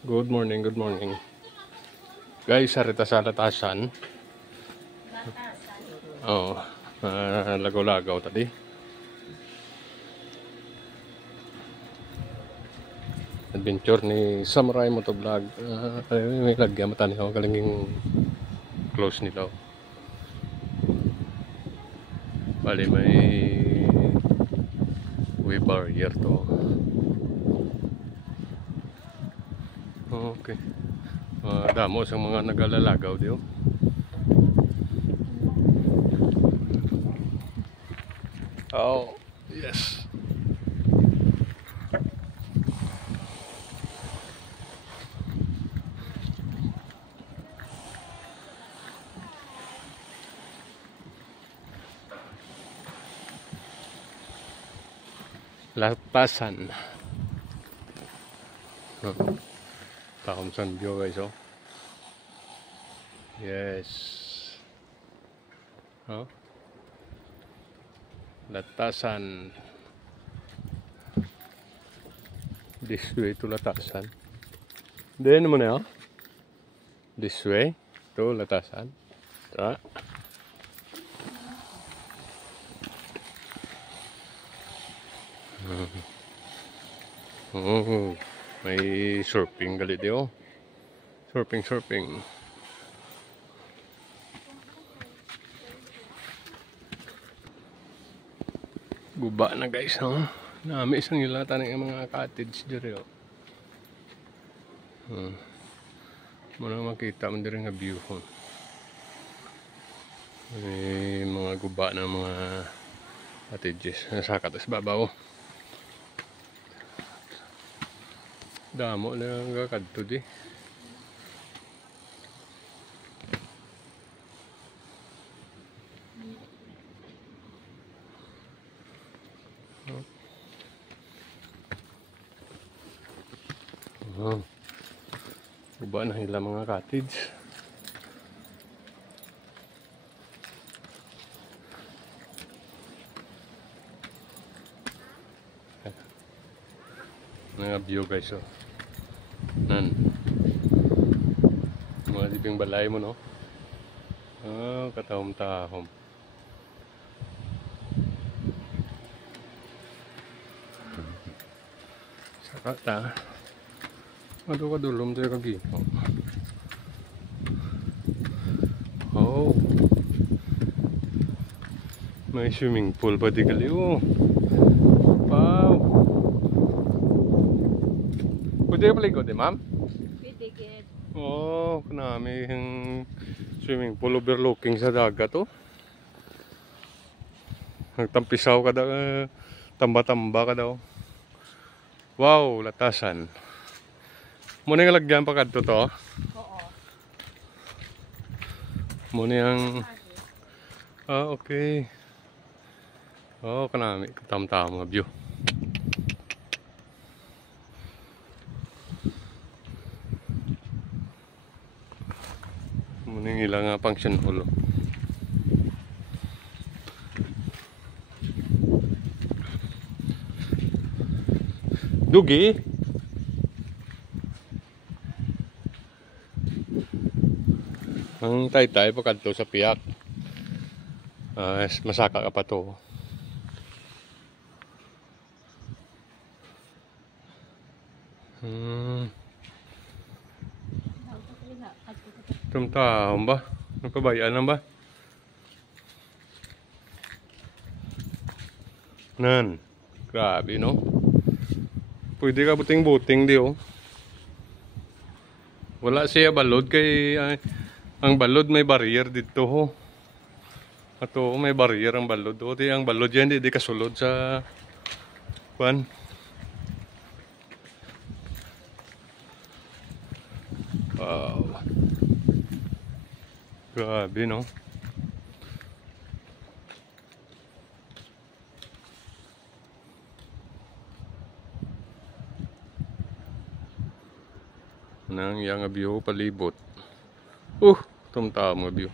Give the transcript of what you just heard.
Good morning, good morning. Guys, harita sa latasan. Oh, lagaw-lagaw tadi. Adventure ni Samurai Motovlog. May lagyan mata niya. Kalinging close nila. Bali may way barrier to. Okay. Damo sa mga nagalalagaw diyo. Oh, yes. Lapasan. Thousand view guys, oh. Yes. Oh. Latasan. This way to Latasan. Then naman na, oh. This way to Latasan. Ito. Oh, may surfing gali diyo. Surfing. Guba na guys, no? Nami isang nilatan ng mga cottage dito. Muna makita mo din nga view ko. May mga guba na mga cottages. Nasa katas babaw. Damo na nga kadto di. Guba na hila mga cottage. Mga view guys, oh. Nan. Mga dibing balay mo, no? Oh, katahom-tahom. Saka ta. Ano ka dulom tayo kagi? Oh. May swimming pool pa di kali, oh. Wow. Pwede ka paligod eh, ma'am? Pwede gid. Oh, kunami yung swimming pool overlooking sa dagat, oh. Nagtampisaw ka daw, tamba-tamba ka daw. Wow, Latasan. Muna yung lagyan pa kadto to? Oo. Muna yung... okay. Oh, kanami. Katam-tama view. Muna yung ilang function hall. Dugi? Ang tay-tay pa kadto sa piyak. Masaka ka pa to. Tumtahom ba? Nagpabayaan lang ba? Nan. Grabe, no? Pwede ka buting-buting di, oh. Wala siya balod kay... ang balod may barrier dito, ho. Ato, may barrier ang balod. O, ang balod yan, di kasulod sa... Kuan. Wow. Grabe, no? Nang yang view palibot. Tumtama view.